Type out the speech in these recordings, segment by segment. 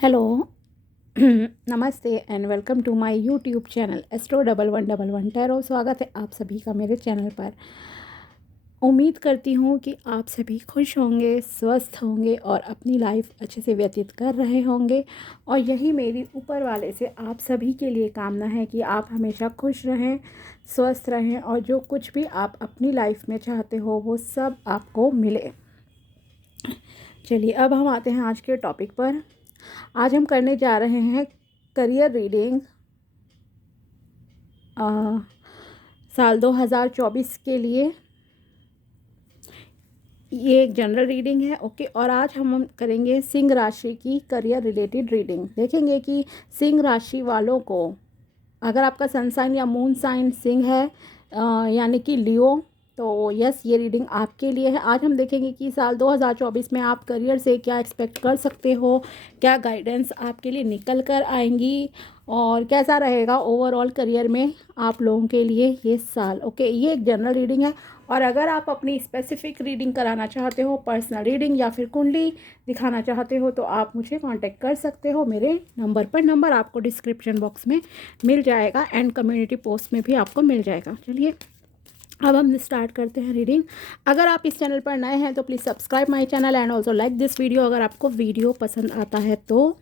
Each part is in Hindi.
हेलो। नमस्ते and welcome to my YouTube channel Astro1111 tarot. स्वागत है आप सभी का मेरे चैनल पर। उम्मीद करती हूँ कि आप सभी खुश होंगे, स्वस्थ होंगे और अपनी लाइफ अच्छे से व्यतीत कर रहे होंगे। और यही मेरी ऊपर वाले से आप सभी के लिए कामना है कि आप हमेशा खुश रहें, स्वस्थ रहें और जो कुछ भी आप अपनी लाइफ में चाहते हो वो सब आपको मिले। चलिए अब हम आते हैं आज के टॉपिक पर। आज हम करने जा रहे हैं करियर रीडिंग साल 2024 के लिए। ये एक जनरल रीडिंग है, ओके। और आज हम करेंगे सिंह राशि की करियर रिलेटेड रीडिंग। देखेंगे कि सिंह राशि वालों को, अगर आपका सन साइन या मून साइन सिंह है यानी कि लियो, तो यस ये रीडिंग आपके लिए है। आज हम देखेंगे कि साल 2024 में आप करियर से क्या एक्सपेक्ट कर सकते हो, क्या गाइडेंस आपके लिए निकल कर आएंगी और कैसा रहेगा ओवरऑल करियर में आप लोगों के लिए ये साल, ओके। ये एक जनरल रीडिंग है। और अगर आप अपनी स्पेसिफिक रीडिंग कराना चाहते हो, पर्सनल रीडिंग या फिर कुंडली दिखाना चाहते हो, तो आप मुझे कांटेक्ट कर सकते हो मेरे नंबर पर। नंबर आपको डिस्क्रिप्शन बॉक्स में मिल जाएगा एंड कम्युनिटी पोस्ट में भी आपको मिल जाएगा। चलिए अब हम स्टार्ट करते हैं रीडिंग। अगर आप इस चैनल पर नए हैं तो please subscribe my channel and also like this video अगर आपको वीडियो पसंद आता है तो।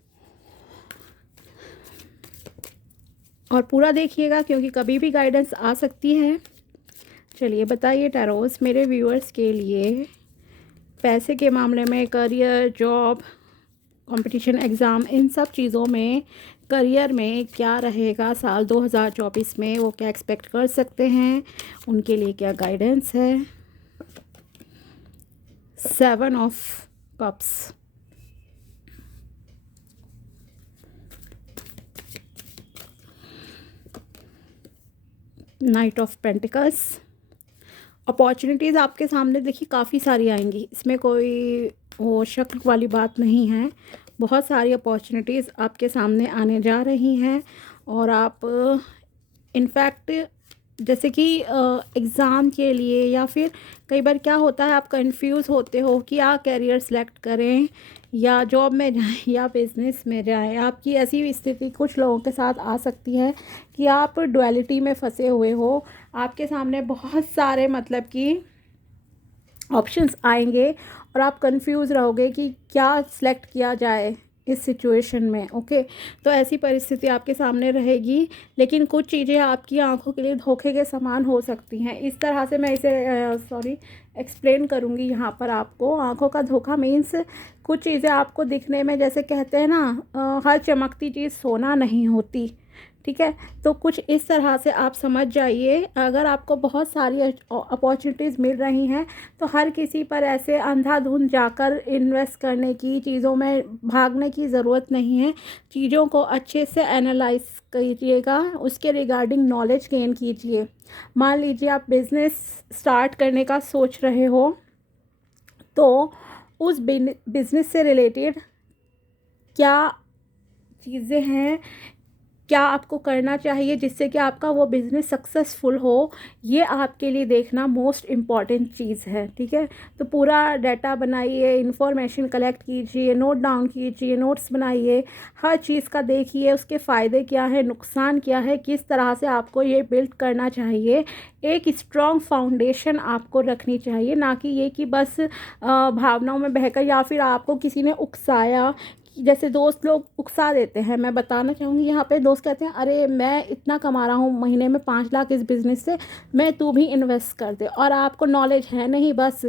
और पूरा देखिएगा क्योंकि कभी भी गाइडेंस आ सकती है। चलिए बताइए टैरोस, मेरे व्यूअर्स के लिए पैसे के मामले में, करियर, जॉब, कंपटीशन, एग्ज़ाम, इन सब चीज़ों में, करियर में क्या रहेगा साल 2024 में, वो क्या एक्सपेक्ट कर सकते हैं, उनके लिए क्या गाइडेंस है। 7 of cups, night of pentacles. Opportunities आपके सामने देखिए काफ़ी सारी आएंगी, इसमें कोई वो शक वाली बात नहीं है। बहुत सारी अपॉर्चुनिटीज़ आपके सामने आने जा रही हैं और आप इनफैक्ट जैसे कि एग्ज़ाम के लिए या फिर कई बार क्या होता है आप कंफ्यूज होते हो कि क्या करियर सेलेक्ट करें, या जॉब में जाएं या बिज़नेस में जाएं। आपकी ऐसी स्थिति कुछ लोगों के साथ आ सकती है कि आप डुअलिटी में फंसे हुए हो। आपके सामने बहुत सारे मतलब कि ऑप्शंस आएंगे और आप कंफ्यूज रहोगे कि क्या सिलेक्ट किया जाए इस सिचुएशन में, ओके। तो ऐसी परिस्थिति आपके सामने रहेगी, लेकिन कुछ चीज़ें आपकी आंखों के लिए धोखे के समान हो सकती हैं। इस तरह से मैं इसे एक्सप्लेन करूँगी यहाँ पर आपको। आंखों का धोखा मीन्स कुछ चीज़ें आपको दिखने में, जैसे कहते हैं ना हर चमकती चीज़ सोना नहीं होती, ठीक है। तो कुछ इस तरह से आप समझ जाइए। अगर आपको बहुत सारी अपॉर्चुनिटीज़ मिल रही हैं तो हर किसी पर ऐसे अंधाधुंध जाकर इन्वेस्ट करने की, चीज़ों में भागने की ज़रूरत नहीं है। चीज़ों को अच्छे से एनालाइज कीजिएगा, उसके रिगार्डिंग नॉलेज गेन कीजिए। मान लीजिए आप बिज़नेस स्टार्ट करने का सोच रहे हो, तो उस बिज़नेस से रिलेटेड क्या चीज़ें हैं, क्या आपको करना चाहिए जिससे कि आपका वो बिज़नेस सक्सेसफुल हो, ये आपके लिए देखना मोस्ट इम्पॉर्टेंट चीज़ है, ठीक है। तो पूरा डाटा बनाइए, इंफॉर्मेशन कलेक्ट कीजिए, नोट डाउन कीजिए, नोट्स बनाइए, हर चीज़ का देखिए, उसके फ़ायदे क्या है, नुकसान क्या है, किस तरह से आपको ये बिल्ड करना चाहिए। एक स्ट्रॉन्ग फाउंडेशन आपको रखनी चाहिए, ना कि ये कि बस भावनाओं में बहकर या फिर आपको किसी ने उकसाया। जैसे दोस्त लोग उकसा देते हैं, मैं बताना चाहूँगी यहाँ पे, दोस्त कहते हैं अरे मैं इतना कमा रहा हूँ महीने में 5 लाख इस बिज़नेस से, मैं तू भी इन्वेस्ट कर दे, और आपको नॉलेज है नहीं, बस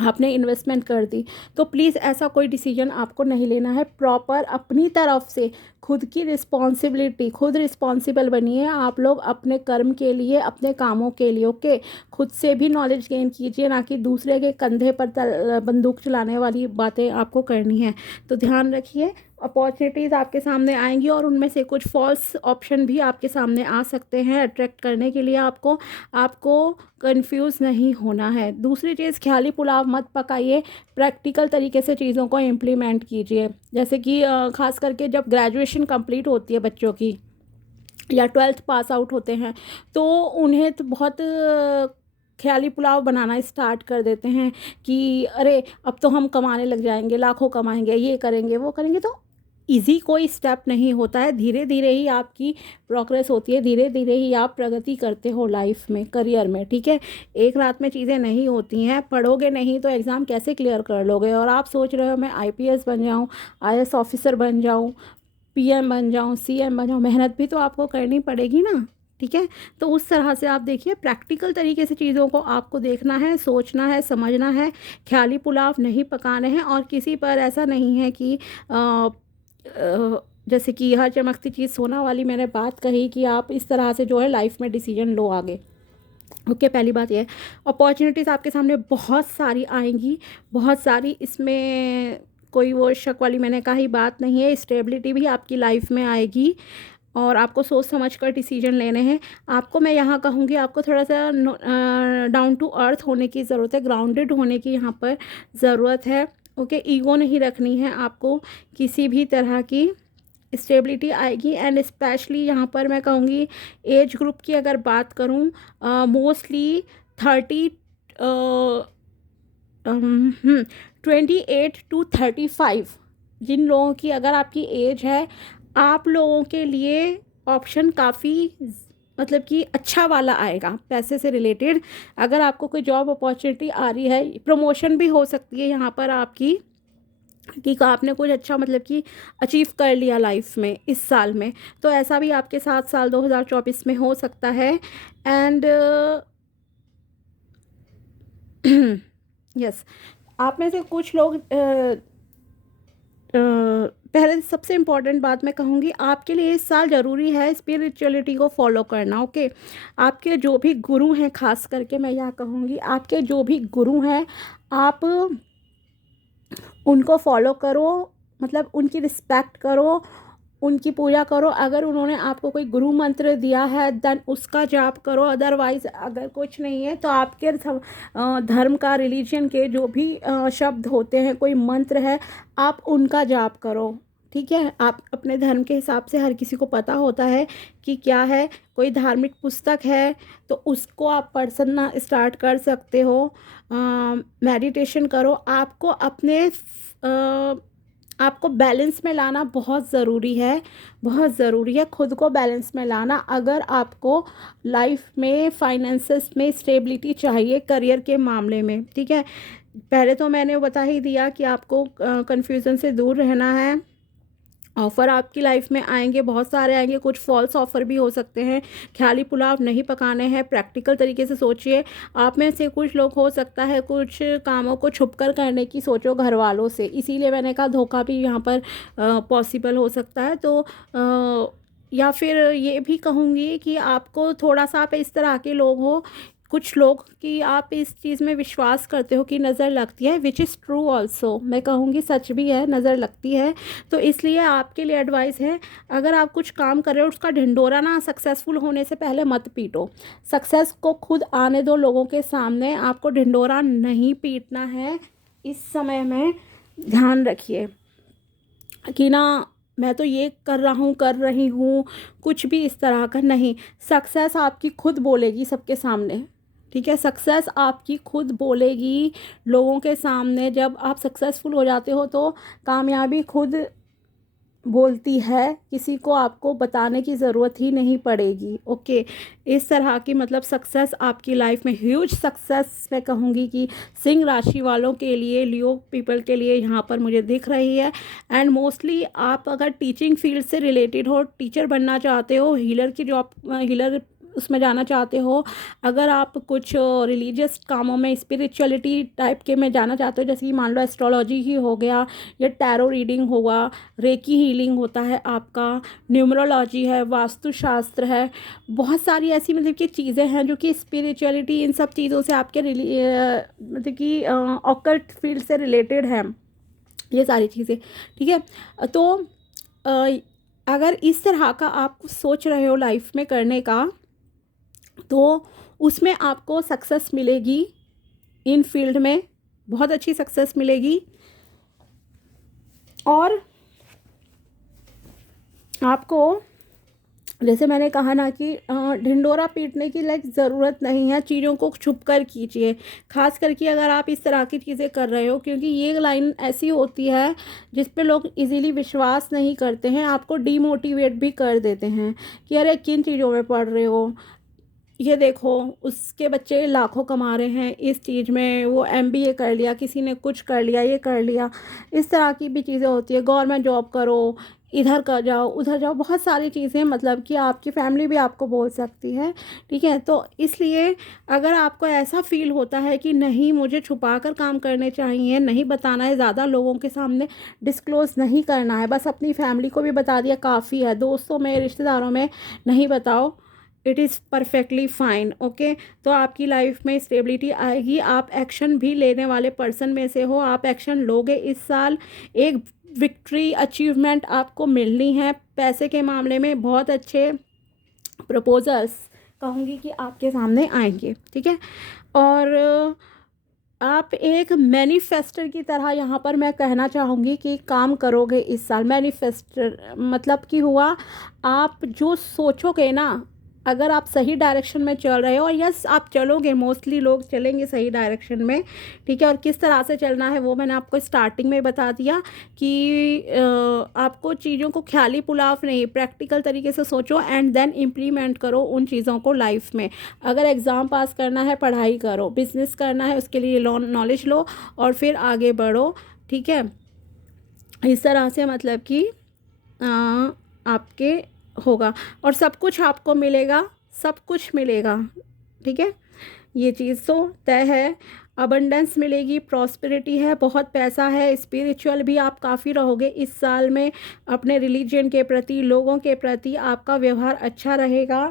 आपने इन्वेस्टमेंट कर दी। तो प्लीज़ ऐसा कोई डिसीजन आपको नहीं लेना है। प्रॉपर अपनी तरफ से खुद की रिस्पॉन्सिबिलिटी, खुद रिस्पॉन्सिबल बनिए आप लोग अपने कर्म के लिए, अपने कामों के लिए, ओके। खुद से भी नॉलेज गेन कीजिए, ना कि दूसरे के कंधे पर बंदूक चलाने वाली बातें आपको करनी है। तो ध्यान रखिए, अपॉर्चुनिटीज़ आपके सामने आएंगी और उनमें से कुछ फॉल्स ऑप्शन भी आपके सामने आ सकते हैं अट्रैक्ट करने के लिए आपको। आपको कंफ्यूज नहीं होना है। दूसरी चीज़, ख्याली पुलाव मत पकाइए, प्रैक्टिकल तरीके से चीज़ों को इम्प्लीमेंट कीजिए। जैसे कि ख़ास करके जब ग्रेजुएशन कंप्लीट होती है बच्चों की, या 12th पास आउट होते हैं, तो उन्हें तो बहुत ख्याली पुलाव बनाना स्टार्ट कर देते हैं कि अरे अब तो हम कमाने लग जाएंगे, लाखों कमाएंगे, ये करेंगे वो करेंगे। तो इजी कोई स्टेप नहीं होता है, धीरे धीरे ही आपकी प्रोग्रेस होती है, धीरे धीरे ही आप प्रगति करते हो लाइफ में, करियर में, ठीक है। एक रात में चीज़ें नहीं होती हैं, पढ़ोगे नहीं तो एग्ज़ाम कैसे क्लियर कर लोगे। और आप सोच रहे हो मैं आईपीएस बन जाऊँ, आईएएस ऑफिसर बन जाऊँ, पीएम बन जाऊँ, सीएम बन जाऊँ, मेहनत भी तो आपको करनी पड़ेगी ना, ठीक है। तो उस तरह से आप देखिए, प्रैक्टिकल तरीके से चीज़ों को आपको देखना है, सोचना है, समझना है। ख्याली पुलाव नहीं पकाने हैं, और किसी पर ऐसा नहीं है कि जैसे कि हर चमकती चीज़ सोना वाली मैंने बात कही कि आप इस तरह से जो है लाइफ में डिसीजन लो आगे। ओके, पहली बात ये है, अपॉर्चुनिटीज़ आपके सामने बहुत सारी आएंगी, बहुत सारी। इसमें कोई वो शक वाली मैंने कहा ही बात नहीं है। स्टेबिलिटी भी आपकी लाइफ में आएगी, और आपको सोच समझ कर डिसीजन लेने हैं। आपको मैं यहाँ कहूँगी, आपको थोड़ा सा डाउन टू अर्थ होने की ज़रूरत है, ग्राउंडेड होने की यहाँ पर ज़रूरत है। ओके, ईगो नहीं रखनी है आपको किसी भी तरह की। स्टेबिलिटी आएगी, एंड स्पेशली यहाँ पर मैं कहूँगी एज ग्रुप की अगर बात करूँ, मोस्टली 30 28 to 35, जिन लोगों की अगर आपकी एज है, आप लोगों के लिए ऑप्शन काफ़ी मतलब कि अच्छा वाला आएगा पैसे से रिलेटेड। अगर आपको कोई जॉब अपॉर्चुनिटी आ रही है, प्रमोशन भी हो सकती है यहाँ पर आपकी, कि आपने कुछ अच्छा मतलब कि अचीव कर लिया लाइफ में इस साल में, तो ऐसा भी आपके साथ साल 2024 में हो सकता है। एंड यस, आप में से कुछ लोग पहले सबसे इम्पॉर्टेंट बात मैं कहूँगी, आपके लिए इस साल ज़रूरी है स्पिरिचुअलिटी को फॉलो करना। ओके, आपके जो भी गुरु हैं, खास करके मैं यह कहूँगी, आपके जो भी गुरु हैं, आप उनको फॉलो करो, मतलब उनकी रिस्पेक्ट करो, उनकी पूजा करो। अगर उन्होंने आपको कोई गुरु मंत्र दिया है देन उसका जाप करो। अदरवाइज़ अगर कुछ नहीं है तो आपके धर्म का, रिलीजन के जो भी शब्द होते हैं, कोई मंत्र है, आप उनका जाप करो, ठीक है। आप अपने धर्म के हिसाब से, हर किसी को पता होता है कि क्या है, कोई धार्मिक पुस्तक है तो उसको आप पढ़ना स्टार्ट कर सकते हो। मेडिटेशन करो। आपको अपने आपको बैलेंस में लाना बहुत ज़रूरी है, बहुत ज़रूरी है खुद को बैलेंस में लाना। अगर आपको लाइफ में फाइनेंसेस में स्टेबिलिटी चाहिए करियर के मामले में, ठीक है। पहले तो मैंने बता ही दिया कि आपको कन्फ्यूज़न से दूर रहना है। ऑफ़र आपकी लाइफ में आएंगे, बहुत सारे आएंगे, कुछ फॉल्स ऑफ़र भी हो सकते हैं। ख्याली पुलाव नहीं पकाने हैं, प्रैक्टिकल तरीके से सोचिए। आप में से कुछ लोग हो सकता है कुछ कामों को छुपकर करने की सोचो घर वालों से, इसीलिए मैंने कहा धोखा भी यहाँ पर पॉसिबल हो सकता है। तो या फिर ये भी कहूँगी कि आपको थोड़ा सा, आप इस तरह के लोग हो, कुछ लोग कि आप इस चीज़ में विश्वास करते हो कि नज़र लगती है, विच इज़ ट्रू ऑल्सो। मैं कहूँगी सच भी है, नज़र लगती है। तो इसलिए आपके लिए एडवाइस है, अगर आप कुछ काम कर रहे हो उसका ढिंढोरा ना सक्सेसफुल होने से पहले मत पीटो। सक्सेस को खुद आने दो लोगों के सामने, आपको ढिंढोरा नहीं पीटना है इस समय में। ध्यान रखिए कि ना मैं तो ये कर रहा हूँ, कर रही हूँ, कुछ भी इस तरह का नहीं। सक्सेस आपकी खुद बोलेगी सबके सामने, ठीक है। सक्सेस आपकी खुद बोलेगी लोगों के सामने। जब आप सक्सेसफुल हो जाते हो तो कामयाबी खुद बोलती है, किसी को आपको बताने की ज़रूरत ही नहीं पड़ेगी। ओके, इस तरह की मतलब सक्सेस आपकी लाइफ में ह्यूज सक्सेस मैं कहूँगी कि सिंह राशि वालों के लिए, लियो पीपल के लिए यहाँ पर मुझे दिख रही है। एंड मोस्टली आप अगर टीचिंग फील्ड से रिलेटेड हो, टीचर बनना चाहते हो, हीलर की जॉब, हीलर उसमें जाना चाहते हो, अगर आप कुछ रिलीजियस कामों में, स्पिरिचुअलिटी टाइप के में जाना चाहते हो, जैसे कि मान लो एस्ट्रोलॉजी ही हो गया, या टैरो रीडिंग होगा, रेकी हीलिंग होता है आपका, न्यूमरोलॉजी है, वास्तुशास्त्र है, बहुत सारी ऐसी मतलब कि चीज़ें हैं जो कि स्पिरिचुअलिटी, इन सब चीज़ों से आपके मतलब कि ऑकल्ट फील्ड से रिलेटेड है ये सारी चीज़ें, ठीक है। तो अगर इस तरह का आप सोच रहे हो लाइफ में करने का, तो उसमें आपको सक्सेस मिलेगी, इन फील्ड में बहुत अच्छी सक्सेस मिलेगी। और आपको जैसे मैंने कहा ना कि ढिंढोरा पीटने की लाइक ज़रूरत नहीं है, चीज़ों को छुप कर कीजिए। ख़ास करके अगर आप इस तरह की चीज़ें कर रहे हो, क्योंकि ये लाइन ऐसी होती है जिस पे लोग इजीली विश्वास नहीं करते हैं, आपको डीमोटिवेट भी कर देते हैं कि अरे किन चीज़ों में पढ़ रहे हो, ये देखो उसके बच्चे लाखों कमा रहे हैं इस चीज़ में, वो एमबीए कर लिया, किसी ने कुछ कर लिया, ये कर लिया। इस तरह की भी चीज़ें होती है, गवर्नमेंट जॉब करो, इधर का जाओ उधर जाओ, बहुत सारी चीज़ें मतलब कि आपकी फैमिली भी आपको बोल सकती है। ठीक है, तो इसलिए अगर आपको ऐसा फील होता है कि नहीं मुझे छुपा कर काम करने चाहिए, नहीं बताना है, ज़्यादा लोगों के सामने डिस्क्लोज़ नहीं करना है, बस अपनी फैमिली को भी बता दिया काफ़ी है, दोस्तों में रिश्तेदारों में नहीं बताओ, it is perfectly fine. Okay, तो आपकी लाइफ में स्टेबिलिटी आएगी, आप एक्शन भी लेने वाले पर्सन में से हो, आप एक्शन लोगे इस साल, एक विक्ट्री अचीवमेंट आपको मिलनी है। पैसे के मामले में बहुत अच्छे प्रपोजल्स कहूँगी कि आपके सामने आएंगे। ठीक है, और आप एक मैनिफेस्टर की तरह यहाँ पर मैं कहना चाहूँगी कि काम करोगे इस साल। मैनिफेस्टर मतलब कि हुआ, आप जो सोचोगे ना, अगर आप सही डायरेक्शन में चल रहे हो, और यस आप चलोगे, मोस्टली लोग चलेंगे सही डायरेक्शन में। ठीक है, और किस तरह से चलना है वो मैंने आपको स्टार्टिंग में बता दिया कि आपको चीज़ों को ख्याली पुलाव नहीं, प्रैक्टिकल तरीके से सोचो एंड देन इम्प्लीमेंट करो उन चीज़ों को लाइफ में। अगर एग्ज़ाम पास करना है पढ़ाई करो, बिजनेस करना है उसके लिए नॉलेज लो और फिर आगे बढ़ो। ठीक है, इस तरह से मतलब कि आपके होगा और सब कुछ आपको मिलेगा, सब कुछ मिलेगा। ठीक है, ये चीज़ तो तय है। अबंडेंस मिलेगी, प्रॉस्पेरिटी है, बहुत पैसा है, स्पिरिचुअल भी आप काफ़ी रहोगे इस साल में। अपने रिलीजन के प्रति, लोगों के प्रति आपका व्यवहार अच्छा रहेगा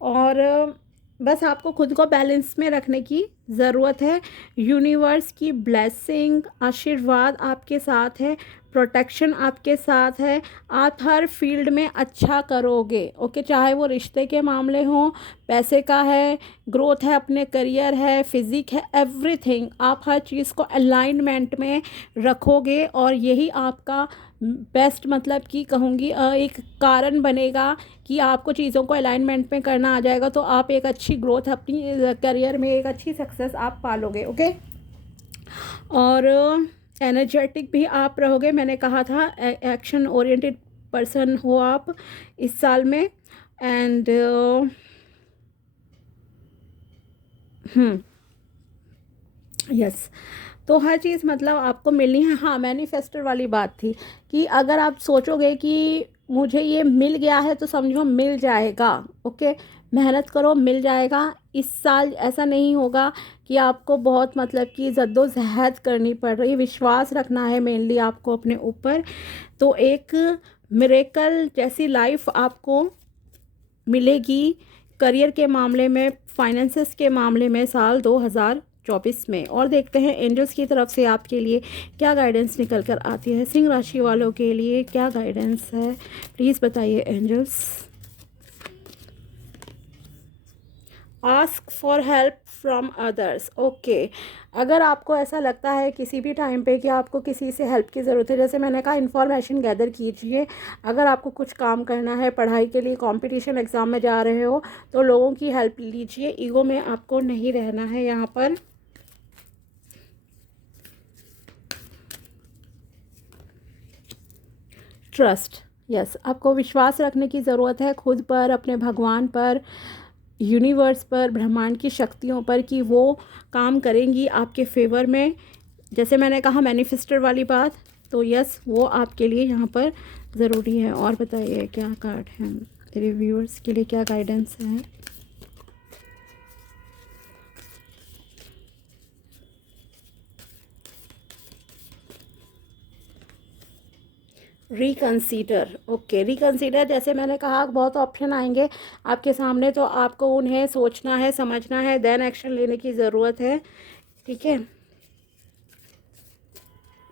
और बस आपको खुद को बैलेंस में रखने की ज़रूरत है। यूनिवर्स की ब्लेसिंग, आशीर्वाद आपके साथ है, प्रोटेक्शन आपके साथ है, आप हर फील्ड में अच्छा करोगे। ओके, चाहे वो रिश्ते के मामले हों, पैसे का है, ग्रोथ है, अपने करियर है, फिजिक है, एवरीथिंग, आप हर चीज़ को अलाइनमेंट में रखोगे और यही आपका बेस्ट मतलब कि कहूँगी एक कारण बनेगा कि आपको चीज़ों को अलाइनमेंट में करना आ जाएगा, तो आप एक अच्छी ग्रोथ अपनी करियर में, एक अच्छी सक्सेस आप पालोगे। ओके, और एनर्जेटिक भी आप रहोगे, मैंने कहा था एक्शन ओरिएंटेड पर्सन हो आप इस साल में। एंड यस, तो हर चीज़ मतलब आपको मिलनी है। हाँ, मैनिफेस्टर वाली बात थी कि अगर आप सोचोगे कि मुझे ये मिल गया है तो समझो मिल जाएगा। ओके, मेहनत करो, मिल जाएगा। इस साल ऐसा नहीं होगा कि आपको बहुत मतलब कि जद्दोजहद करनी पड़ रही, विश्वास रखना है मेनली आपको अपने ऊपर। तो एक मिरेकल जैसी लाइफ आपको मिलेगी करियर के मामले में, फाइनेंसेस के मामले में साल 2024 में। और देखते हैं एंजल्स की तरफ से आपके लिए क्या गाइडेंस निकल कर आती है। सिंह राशि वालों के लिए क्या गाइडेंस है, प्लीज़ बताइए angels. Ask for help from others. Okay, अगर आपको ऐसा लगता है किसी भी टाइम पे कि आपको किसी से हेल्प की ज़रूरत है, जैसे मैंने कहा इन्फॉर्मेशन गैदर कीजिए। अगर आपको कुछ काम करना है, पढ़ाई के लिए कंपटीशन एग्ज़ाम में जा रहे हो, तो लोगों की हेल्प लीजिए, ईगो में आपको नहीं रहना है यहाँ पर। ट्रस्ट, यस, आपको विश्वास रखने की ज़रूरत है खुद पर, अपने भगवान पर, यूनिवर्स पर, ब्रह्मांड की शक्तियों पर कि वो काम करेंगी आपके फेवर में। जैसे मैंने कहा मैनिफेस्टर वाली बात, तो यस वो आपके लिए यहाँ पर ज़रूरी है। और बताइए क्या कार्ड है मेरे व्यूअर्स के लिए, क्या गाइडेंस है। रिकंसीडर। ओके, रिकंसीडर, जैसे मैंने कहा बहुत ऑप्शन आएंगे आपके सामने, तो आपको उन्हें सोचना है, समझना है, देन एक्शन लेने की ज़रूरत है। ठीक है,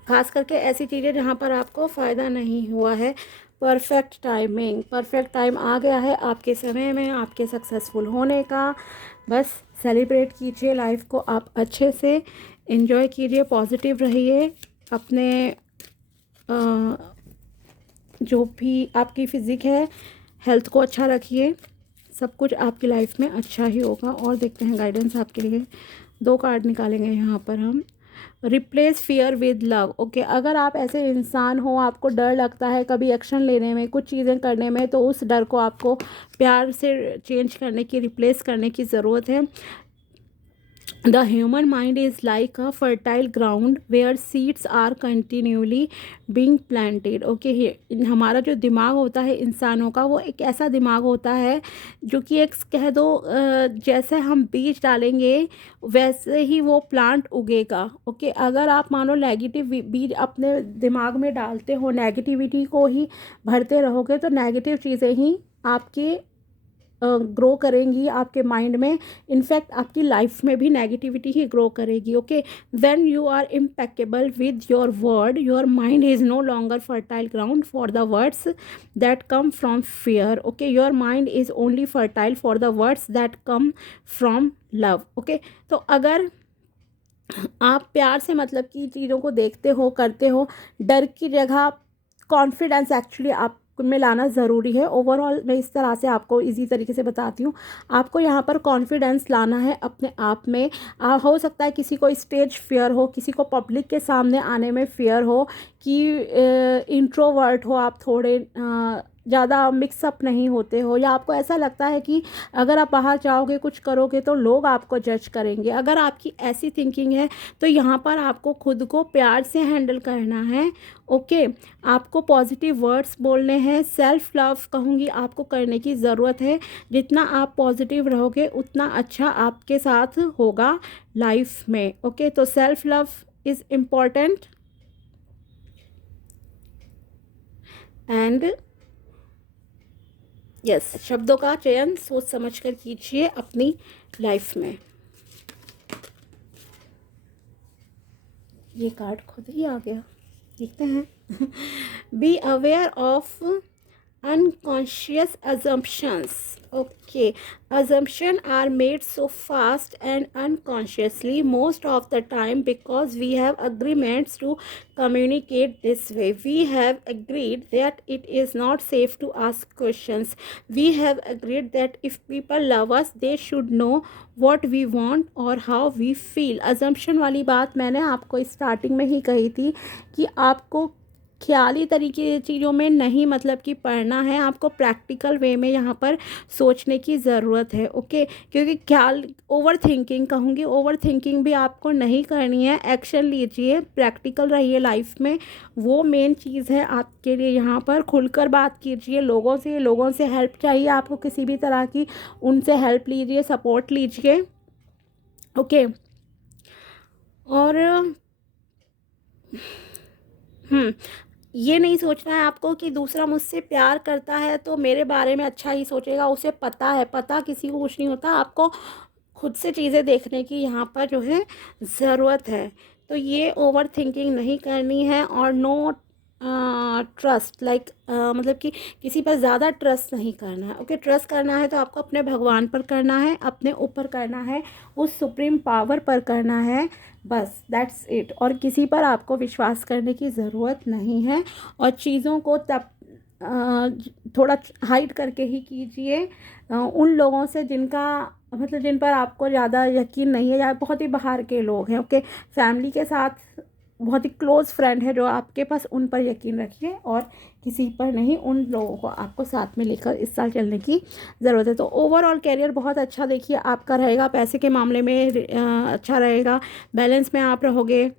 खास करके ऐसी चीज़ें जहाँ पर आपको फ़ायदा नहीं हुआ है। परफेक्ट टाइमिंग, परफेक्ट टाइम आ गया है आपके समय में आपके सक्सेसफुल होने का। बस सेलिब्रेट कीजिए लाइफ को, आप अच्छे से एंजॉय कीजिए, पॉजिटिव रहिए, अपने जो भी आपकी फ़िज़िक है, हेल्थ को अच्छा रखिए, सब कुछ आपकी लाइफ में अच्छा ही होगा। और देखते हैं गाइडेंस आपके लिए, 2 कार्ड निकालेंगे यहाँ पर हम। Replace fear with love. Okay, अगर आप ऐसे इंसान हो, आपको डर लगता है कभी एक्शन लेने में, कुछ चीज़ें करने में, तो उस डर को आपको प्यार से चेंज करने की, रिप्लेस करने की ज़रूरत है। The human mind is like a fertile ground where seeds are continually being planted. Okay, हमारा जो दिमाग होता है इंसानों का, वो एक ऐसा दिमाग होता है जो कि एक कह दो जैसे हम बीज डालेंगे वैसे ही वो प्लांट उगेगा। ओके, अगर आप मानो नेगेटिव बीज अपने दिमाग में डालते हो, नेगेटिविटी को ही भरते रहोगे, तो नेगेटिव चीज़ें ही आपके ग्रो करेंगी आपके माइंड में। इनफैक्ट आपकी लाइफ में भी नेगेटिविटी ही ग्रो करेगी। Okay, when you are impeccable with your word, your mind is no longer fertile ground for the words that come from fear. Okay, your mind is only fertile for the words that come from love. Okay, तो अगर आप प्यार से मतलब कि चीज़ों को देखते हो, करते हो, डर की जगह कॉन्फिडेंस एक्चुअली आप में लाना ज़रूरी है। ओवरऑल मैं इस तरह से आपको इजी तरीके से बताती हूँ। आपको यहाँ पर कॉन्फिडेंस लाना है अपने आप में। हो सकता है किसी को स्टेज फियर हो, किसी को पब्लिक के सामने आने में फियर हो, कि इंट्रोवर्ट हो आप, थोड़े ज़्यादा मिक्सअप नहीं होते हो, या आपको ऐसा लगता है कि अगर आप बाहर जाओगे, कुछ करोगे, तो लोग आपको जज करेंगे। अगर आपकी ऐसी थिंकिंग है तो यहाँ पर आपको खुद को प्यार से हैंडल करना है। ओके, आपको पॉजिटिव वर्ड्स बोलने हैं। सेल्फ लव कहूँगी आपको करने की ज़रूरत है। जितना आप पॉजिटिव रहोगे उतना अच्छा आपके साथ होगा लाइफ में। ओके, तो self love is important and yes, शब्दों का चयन सोच समझ कर कीजिए अपनी लाइफ में। ये कार्ड खुद ही आ गया, देखते हैं। Be aware of unconscious assumptions. Okay, assumptions are made so fast and unconsciously most of the time because we have agreements to communicate this way. We have agreed that it is not safe to ask questions. We have agreed that if people love us they should know what we want or how we feel. assumption वाली बात मैंने आपको स्टार्टिंग में ही कही थी कि आपको ख्याली तरीके चीज़ों में नहीं मतलब कि पढ़ना है, आपको प्रैक्टिकल वे में यहाँ पर सोचने की ज़रूरत है। ओके, क्योंकि ख्याल, ओवर थिंकिंग कहूँगी, ओवर थिंकिंग भी आपको नहीं करनी है। एक्शन लीजिए, प्रैक्टिकल रहिए लाइफ में, वो मेन चीज़ है आपके लिए। यहाँ पर खुलकर बात कीजिए लोगों से हेल्प चाहिए आपको किसी भी तरह की, उनसे हेल्प लीजिए, सपोर्ट लीजिए। ओके, और ये नहीं सोचना है आपको कि दूसरा मुझसे प्यार करता है तो मेरे बारे में अच्छा ही सोचेगा, उसे पता है। पता किसी को कुछ नहीं होता, आपको खुद से चीज़ें देखने की यहाँ पर जो है ज़रूरत है। तो ये ओवर थिंकिंग नहीं करनी है। और नो ट्रस्ट लाइक मतलब कि किसी पर ज़्यादा ट्रस्ट नहीं करना है। ओके, ट्रस्ट करना है तो आपको अपने भगवान पर करना है, अपने ऊपर करना है, उस सुप्रीम पावर पर करना है, बस दैट्स इट। और किसी पर आपको विश्वास करने की ज़रूरत नहीं है। और चीज़ों को तब थोड़ा हाइड करके ही कीजिए उन लोगों से जिनका मतलब जिन पर आपको ज़्यादा यकीन नहीं है, या बहुत ही बाहर के लोग हैं। ओके, फैमिली के साथ बहुत ही क्लोज़ फ्रेंड है जो आपके पास, उन पर यकीन रखिए और किसी पर नहीं। उन लोगों को आपको साथ में लेकर इस साल चलने की ज़रूरत है। तो ओवरऑल कैरियर बहुत अच्छा देखिए आपका रहेगा। पैसे के मामले में अच्छा रहेगा, बैलेंस में आप रहोगे,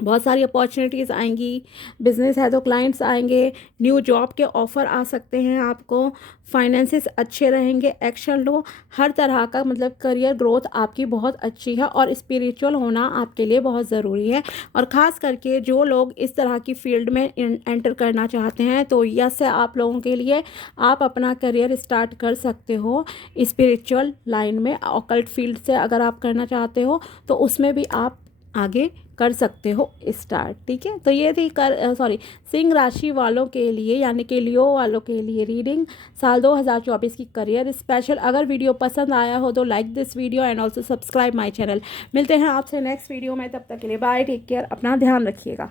बहुत सारी अपॉर्चुनिटीज़ आएंगी। बिजनेस है तो क्लाइंट्स आएंगे, न्यू जॉब के ऑफ़र आ सकते हैं आपको, फाइनेंसेस अच्छे रहेंगे। एक्शन लो, हर तरह का मतलब करियर ग्रोथ आपकी बहुत अच्छी है। और स्पिरिचुअल होना आपके लिए बहुत ज़रूरी है। और ख़ास करके जो लोग इस तरह की फील्ड में एंटर करना चाहते हैं तो यस है आप लोगों के लिए। आप अपना करियर स्टार्ट कर सकते हो स्पिरिचुअल लाइन में। ऑकल्ट फील्ड से अगर आप करना चाहते हो तो उसमें भी आप आगे कर सकते हो स्टार्ट। ठीक है, तो ये थी सिंह राशि वालों के लिए यानी कि लियो वालों के लिए रीडिंग साल 2024 की करियर स्पेशल। अगर वीडियो पसंद आया हो तो like this video and also subscribe my channel. मिलते हैं आपसे नेक्स्ट वीडियो में, तब तक के लिए बाय, टेक केयर, अपना ध्यान रखिएगा।